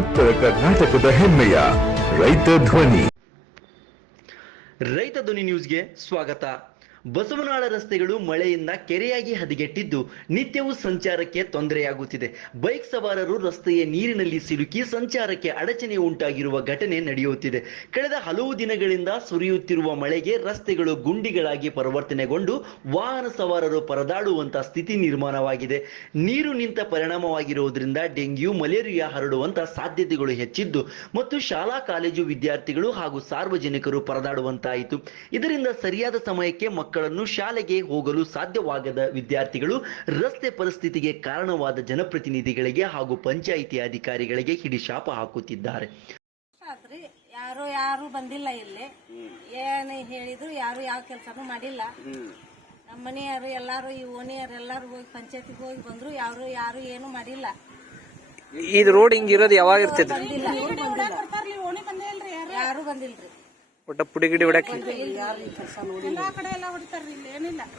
ಉತ್ತರ ಕರ್ನಾಟಕದ ಹೆಮ್ಮೆಯ ರೈತ ಧ್ವನಿ. ರೈತ ಧ್ವನಿ ನ್ಯೂಸ್ಗೆ ಸ್ವಾಗತ. ಬಸವನಾಳ ರಸ್ತೆಗಳು ಮಳೆಯಿಂದ ಕೆರೆಯಾಗಿ ಹದಗೆಟ್ಟಿದ್ದು ನಿತ್ಯವೂ ಸಂಚಾರಕ್ಕೆ ತೊಂದರೆಯಾಗುತ್ತಿದೆ. ಬೈಕ್ ಸವಾರರು ರಸ್ತೆಯ ನೀರಿನಲ್ಲಿ ಸಿಲುಕಿ ಸಂಚಾರಕ್ಕೆ ಅಡಚಣೆ ಉಂಟಾಗಿರುವ ಘಟನೆ ನಡೆಯುತ್ತಿದೆ. ಕಳೆದ ಹಲವು ದಿನಗಳಿಂದ ಸುರಿಯುತ್ತಿರುವ ಮಳೆಗೆ ರಸ್ತೆಗಳು ಗುಂಡಿಗಳಾಗಿ ಪರಿವರ್ತನೆಗೊಂಡು ವಾಹನ ಸವಾರರು ಪರದಾಡುವಂತಹ ಸ್ಥಿತಿ ನಿರ್ಮಾಣವಾಗಿದೆ. ನೀರು ನಿಂತ ಪರಿಣಾಮವಾಗಿರುವುದರಿಂದ ಡೆಂಗ್ಯೂ, ಮಲೇರಿಯಾ ಹರಡುವಂತಹ ಸಾಧ್ಯತೆಗಳು ಹೆಚ್ಚಿದ್ದು ಮತ್ತು ಶಾಲಾ, ಕಾಲೇಜು ವಿದ್ಯಾರ್ಥಿಗಳು ಹಾಗೂ ಸಾರ್ವಜನಿಕರು ಪರದಾಡುವಂತಾಯಿತು. ಇದರಿಂದ ಸರಿಯಾದ ಸಮಯಕ್ಕೆ ಮಕ್ಕಳನ್ನು ಶಾಲೆಗೆ ಹೋಗಲು ಸಾಧ್ಯವಾಗದ ವಿದ್ಯಾರ್ಥಿಗಳು ರಸ್ತೆ ಪರಿಸ್ಥಿತಿಗೆ ಕಾರಣವಾದ ಜನಪ್ರತಿನಿಧಿಗಳಿಗೆ ಹಾಗೂ ಪಂಚಾಯಿತಿ ಅಧಿಕಾರಿಗಳಿಗೆ ಹಿಡಿಶಾಪ ಹಾಕುತ್ತಿದ್ದಾರೆ. ಯಾರು ಯಾರು ಬಂದಿಲ್ಲ ಇಲ್ಲಿ. ಏನು ಹೇಳಿದ್ರು ಯಾರು ಯಾವ ಕೆಲಸನೂ ಮಾಡಿಲ್ಲ. ನಮ್ಮ ಮನೆಯವರು ಎಲ್ಲಾರು ಈ ಓಣಿಯರು ಎಲ್ಲಾರು ಹೋಗಿ ಪಂಚಾಯತಿಗೆ ಹೋಗಿ ಬಂದ್ರು. ಯಾರು ಯಾರು ಏನು ಮಾಡಿಲ್ಲ. ಇದು ರೋಡ್ ಹಿಂಗಿರೋದು ಯಾವಾಗ ಬಂದಿಲ್ಲ. ಯಾರು ಬಂದಿಲ್ರಿ ಒಟ್ಟ ಪುಡಿ ಗಿಡಿ ಹೊಡಕ್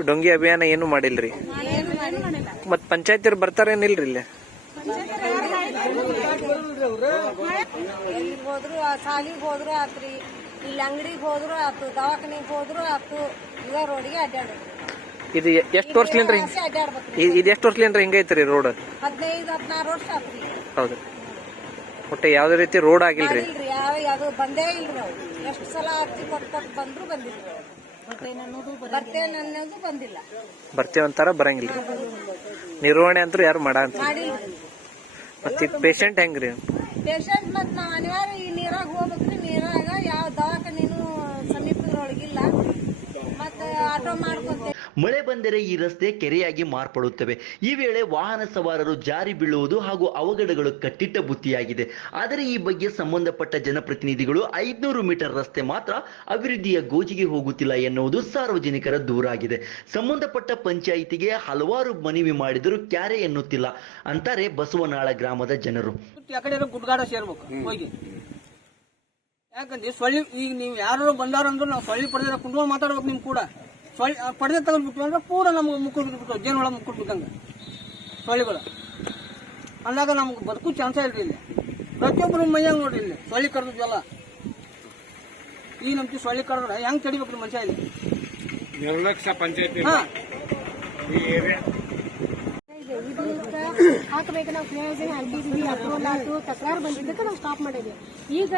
ಡೊಂಗಿ ಅಭಿಯಾನ ಏನು ಮಾಡಿಲ್ರಿ? ಏನು ಮಾಡಿಲ್ಲ. ಮತ್ ಪಂಚಾಯತ್ ಬರ್ತಾರೇನಿಲ್ರಿ ಇಲ್ಲಿ? ಹೋದ್ರು ಸಾಲಿಗೆ ಹೋದ್ರು ಆತ್ರಿ ಇಲ್ಲಿ ಅಂಗಡಿಗೆ ಹೋದ್ರು ಆತು ದವಾಖಾನಿಗೆ ಹೋದ್ರು ಆತು ಇದ ರೋಡಿಗೆ ಇದು ಎಷ್ಟು ವರ್ಷಲಿಂದ್ರ ಇದು ಎಷ್ಟು ವರ್ಷಲಿಂದ್ರ ಹಿಂಗೈತ್ರಿ ರೋಡ್? ಹದಿನೈದು ಹದಿನಾರು ವರ್ಷ ಆತ್ರಿ. ಹೌದು. ಒಟ್ಟ ಯಾವ್ದೇ ರೀತಿ ರೋಡ್ ಆಗಿಲ್ರಿ. ಯಾವ್ದು ಬಂದೇ ಇಲ್ರಿ ನಾವು ಎಷ್ಟು ಸಲ ಅರ್ಜಿ ಕೊಟ್ಟು ಕೊಟ್ಟು ಬಂದ್ರು ಬಂದಿಲ್ಲ ಬರ್ತೇನೆ ಅನ್ನೋದು ಬಂದಿಲ್ಲ. ಬರ್ತೇವಂತಾರ ಬರಂಗಿಲ್ಲ ನಿರ್ವಹಣೆ ಅಂದ್ರೆ ಯಾರು ಮಾಡ ಅಂತ ಮಾಡಿಲ್ರಿ. ಪೇಷಂಟ್ ಹೆಂಗ್ರಿ? ಪೇಷಂಟ್ ಮತ್ ನಾವ್ ಅನಿವಾರ್ಯ ಈ ನೀರಾಗ ಹೋಗ್ಬೇಕ್ರಿ. ನೀರಾಗ ಯಾವ ದವಾಖಾನಿನೂ ಸಮೀಪದೊಳಗಿಲ್ಲ. ಮತ್ತೆ ಆಟೋ ಮಾಡ್ಕೊಂತ ಮಳೆ ಬಂದರೆ ಈ ರಸ್ತೆ ಕೆರೆಯಾಗಿ ಮಾರ್ಪಡುತ್ತವೆ. ಈ ವೇಳೆ ವಾಹನ ಸವಾರರು ಜಾರಿ ಬೀಳುವುದು ಹಾಗೂ ಅವಘಡಗಳು ಕಟ್ಟಿಟ್ಟ ಬುತ್ತಿಯಾಗಿದೆ. ಆದರೆ ಈ ಬಗ್ಗೆ ಸಂಬಂಧಪಟ್ಟ ಜನಪ್ರತಿನಿಧಿಗಳು ಐದ್ನೂರು ಮೀಟರ್ ರಸ್ತೆ ಮಾತ್ರ ಅಭಿವೃದ್ಧಿಯ ಗೋಜಿಗೆ ಹೋಗುತ್ತಿಲ್ಲ ಎನ್ನುವುದು ಸಾರ್ವಜನಿಕರ ದೂರಾಗಿದೆ. ಸಂಬಂಧಪಟ್ಟ ಪಂಚಾಯಿತಿಗೆ ಹಲವಾರು ಮನವಿ ಮಾಡಿದರೂ ಕ್ಯಾರೆ ಎನ್ನುತ್ತಿಲ್ಲ ಅಂತಾರೆ ಬಸವನಾಳ ಗ್ರಾಮದ ಜನರು. ಹೋಗಿ. ಯಾಕಂದ್ರೆ ಸೊಳ್ಳಿ ಈಗ ನೀವು ಯಾರು ಬಂದಾರಂದ್ರೆ ನಾವು ಸೊಳ್ಳಿ ಪಡೆದ್ರೆ ಕುಂಡ್ಕೊಂಡು ಮಾತಾಡ್ಬೇಕು ನಿಮ್ ಕೂಡ. ಸೊಳ್ಳಿ ಪಡೆದ ತಗೊಂಡ್ಬಿಟ್ಟು ಅಂದ್ರೆ ಪೂರ ನಮ್ಗೆ ಮುಕ್ಕಳು ಬಿಟ್ಬಿಟ್ಟು ಜೇನು ಒಳಗೆ ಮುಕ್ಕಳು ಬಿಟ್ಟಂಗೆ ಸೊಳ್ಳಿಗಳು ಅಂದಾಗ ನಮ್ಗೆ ಬದುಕು ಚಾನ್ಸ ಇಲ್ರಿ ಇಲ್ಲಿ. ಪ್ರತಿಯೊಬ್ಬರು ಮೈಯಾಗ ನೋಡ್ರಿ ಇಲ್ಲಿ ಸೊಳ್ಳಿ ಕರೆದಿದ್ವಲ್ಲ ಈ ನಮ್ಗೆ ಸೊಳ್ಳಿ ಕರೆದ್ರೆ ಹೆಂಗ್ ತಡಿಬೇಕು ಮನುಷ್ಯ ಇಲ್ಲಿ? ನಿರ್ಲಕ್ಷ್ಯ ಪಂಚಾಯತಿ ಹಾ. ಹಾಕಬೇಕು ನಾವು ಪ್ರಯೋಜನ ಅಂಟಿದ್ವಿ ಅಪ್ರೂವಲ್ ಆಯ್ತು ತಕರಾರು ಬಂದಿದ್ದಕ್ಕೆ ನಾವು ಸ್ಟಾಪ್ ಮಾಡಿದ್ವಿ. ಈಗ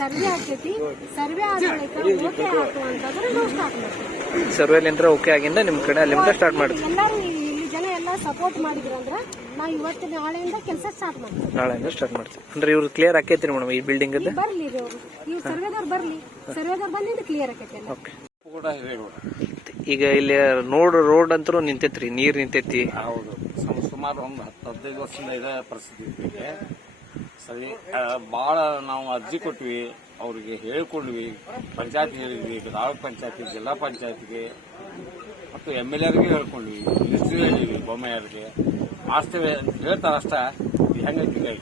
ಸರ್ವೆ ಆಗ್ತೈತಿ ಸರ್ವೆ ಆದ ಬಳಿಕ ಓಕೆ ಆಯ್ತು ಅಂತಂದ್ರೆ ನಾವು ಸ್ಟಾಪ್ ಮಾಡ್ತೀವಿ. ಸರ್ವೇಲಿಂದ್ರ ಓಕೆ ಆಗಿಂದ ನಿಮ್ಮ ಕಡೆ ಅಲ್ಲಿಂದ ಸ್ಟಾರ್ಟ್ ಮಾಡ್ತೀವಿ. ಎಲ್ಲರೂ ಇಲ್ಲಿ ಜನ ಎಲ್ಲ ಸಪೋರ್ಟ್ ಮಾಡಿದ್ರು ಅಂದ್ರೆ ನಾವು ಇವತ್ತು ನಾಳೆಯಿಂದ ಕೆಲಸ ಸ್ಟಾರ್ಟ್ ಮಾಡ್ತೀವಿ. ನಾಳೆಯಿಂದ ಸ್ಟಾರ್ಟ್ ಮಾಡ್ತೀವಿ. ಅಂದ್ರೆ ಇವ್ರು ಕ್ಲಿಯರ್ ಆಕೈತ್ರಿ ಮೇಡಮ್ ಈ ಬಿಲ್ಡಿಂಗ್ ಬರ್ಲಿ ಇವರು ಇವರು ಸರ್ವೆದವ್ರು ಬರ್ಲಿ. ಸರ್ವೆದವ್ರು ಬಂದಿದ್ದು ಕ್ಲಿಯರ್ ಆಕೈತಿ ಓಕೆ ಈಗ ಇಲ್ಲಿ ನೋಡ್ ರೋಡ್ ಅಂತೂ ನಿಂತೈತ್ರಿ ನೀರ್ ನಿಂತೈತಿ. ಹೌದು ಸುಮಾರು ಒಂದು ಹತ್ತು ಹದಿನೈದು ವರ್ಷದಿಂದ ಇದೇ ಪರಿಸ್ಥಿತಿ ಇದೆ ಸರಿ ಭಾಳ ನಾವು ಅರ್ಜಿ ಕೊಟ್ವಿ, ಅವರಿಗೆ ಹೇಳ್ಕೊಂಡ್ವಿ, ಪಂಚಾಯತ್ ಹೇಳಿದ್ವಿ ತಾಲೂಕ್ ಪಂಚಾಯತಿ, ಜಿಲ್ಲಾ ಪಂಚಾಯತ್ಗೆ, ಮತ್ತು ಎಂ ಎಲ್ ಎರ್ಗೆ ಹೇಳ್ಕೊಂಡ್ವಿ ಮಿನಿಸ್ಟ್ರಿಗೆ ಹೇಳಿದ್ವಿ ಬೊಮ್ಮೆಯವ್ರಿಗೆ ಮಾಡ್ತೇವೆ ಅಂತ ಹೇಳ್ತಾರೆ ಅಷ್ಟ ಹೆಂಗೈತಿ ಇಲ್ಲಿ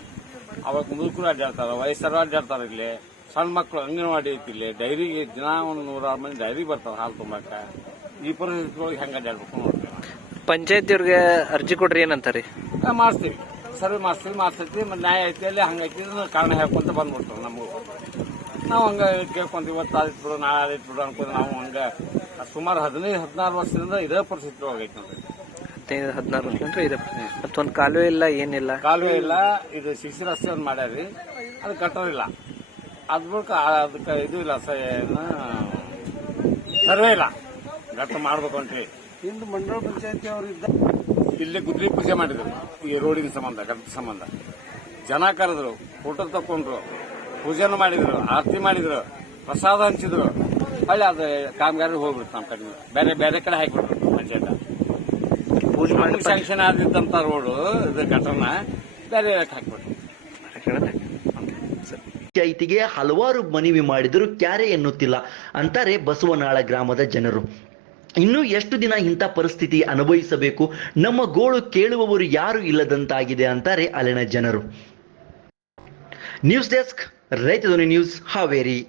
ಅವಾಗ ಮುದುಕರು ಅಡ್ಡಾಡ್ತಾರೆ ವಯಸ್ಸರು ಅಡ್ಡಾಡ್ತಾರೆ ಇಲ್ಲಿ, ಸಣ್ಣ ಮಕ್ಕಳು ಅಂಗನವಾಡಿ ಐತಿ ಇಲ್ಲಿ, ಡೈರಿಗೆ ದಿನ ಒಂದು ನೂರಾರು ಮಂದಿ ಡೈರಿ ಬರ್ತಾರ ಹಾಲು ತುಂಬಾಕ. ಈ ಪರಿಸ್ಥಿತಿ ಹೆಂಗೆ ಅಡ್ಡಾಡ್ಬೇಕು ನೋಡ್ರಿ ಪಂಚಾಯತಿಯವ್ರಿಗೆ ಅರ್ಜಿ ಕೊಡ್ರಿ ಏನಂತಾರಿ? ಮಾಡ್ತೀವಿ ಮಾಡಿಸ್ತೀವಿ. ಸರ್ವೆ ಮಾಡಿಸ್ತೀವಿ ಮಾಡ್ತೈತಿ ಮತ್ತೆ ನ್ಯಾಯ ಐತಿ ಅಲ್ಲಿ ಹಂಗೈತಿ ಕಾರಣ ಹೇಳ್ಕೊಂತ ಬಂದ್ಬಿಡ್ತಾರೆ ನಮಗೂ. ನಾವು ಹಂಗೆ ಕೇಳ್ಕೊಂತ ಇವತ್ತು ಆದಿತ್ತು ಬಿಡು ನಾಳೆ ಆದಿತ್ತು ಬಿಡು ಅನ್ಕೊಂಡು ನಾವು ಹಂಗೆ ಸುಮಾರು ಹದಿನೈದು ಹದಿನಾರು ವರ್ಷದಿಂದ ಇದೇ ಪರಿಸ್ಥಿತಿ ನೋಡ್ರಿ ಹದಿನೈದು ಹದಿನಾರು ವರ್ಷ ಅಂದ್ರೆ ಇದೆ ಮತ್ತೊಂದು ಕಾಲುವೆ ಇಲ್ಲ ಏನಿಲ್ಲ? ಕಾಲುವೆ ಇಲ್ಲ ಇದು ಸಿಸಿ ರಸ್ತೆ ಒಂದು ಮಾಡ್ಯಾರಿ. ಅದು ಕಟ್ಟೋದಿಲ್ಲ ಅದ್ ಬಳಿಕ ಅದಕ್ಕೆ ಇದು ಇಲ್ಲ ಸ ಏನು ಸರ್ವೆ ಇಲ್ಲ. ಗಟ್ಟ ಮಾಡ್ಬೇಕು ಅಂತೀವಿ ಹಿಂದೆ ಮಂಡಳ ಪಂಚಾಯತಿ ಅವರು ಇದ್ದ ಇಲ್ಲಿ ಗುದ್ಲಿ ಪೂಜೆ ಮಾಡಿದ್ರು ಈ ರೋಡಿನ ಸಂಬಂಧ ಗದ್ದದ ಸಂಬಂಧ. ಜನ ಕರೆದ್ರು ಫೋಟೋ ತಕೊಂಡ್ರು ಪೂಜೆನೂ ಮಾಡಿದ್ರು ಆರತಿ ಮಾಡಿದ್ರು ಪ್ರಸಾದ ಹಂಚಿದ್ರು. ಹಳ್ಳಿ ಅದು ಕಾಮಗಾರಿ ಹೋಗ್ಬಿಡ್ತು ನಮ್ಮ ಕಡೆ ಬೇರೆ ಬೇರೆ ಕಡೆ ಹಾಕಿಬಿಟ್ರು ಪಂಚಾಯತ್. ಪೂಜೆ ಮಾಡಿ ಸ್ಯಾಂಕ್ಷನ್ ಆದಿದ್ದಂತ ರೋಡು ಇದು ಘಟನ. ಬೇರೆ ಹಾಕಿಬಿಟ್ರು. ಪಂಚಾಯಿತಿಗೆ ಹಲವಾರು ಮನವಿ ಮಾಡಿದರೂ ಕ್ಯಾರೆ ಎನ್ನುತ್ತಿಲ್ಲ ಅಂತಾರೆ ಬಸವನಾಳ ಗ್ರಾಮದ ಜನರು. ಇನ್ನು ಎಷ್ಟು ದಿನ ಇಂಥ ಪರಿಸ್ಥಿತಿ ಅನುಭವಿಸಬೇಕು? ನಮ್ಮ ಗೋಳು ಕೇಳುವವರು ಯಾರು ಇಲ್ಲದಂತಾಗಿದೆ ಅಂತಾರೆ ಅಲ್ಲಿನ ಜನರು. ನ್ಯೂಸ್ ಡೆಸ್ಕ್ ರೈತ ಧ್ವನಿ ನ್ಯೂಸ್ ಹಾವೇರಿ.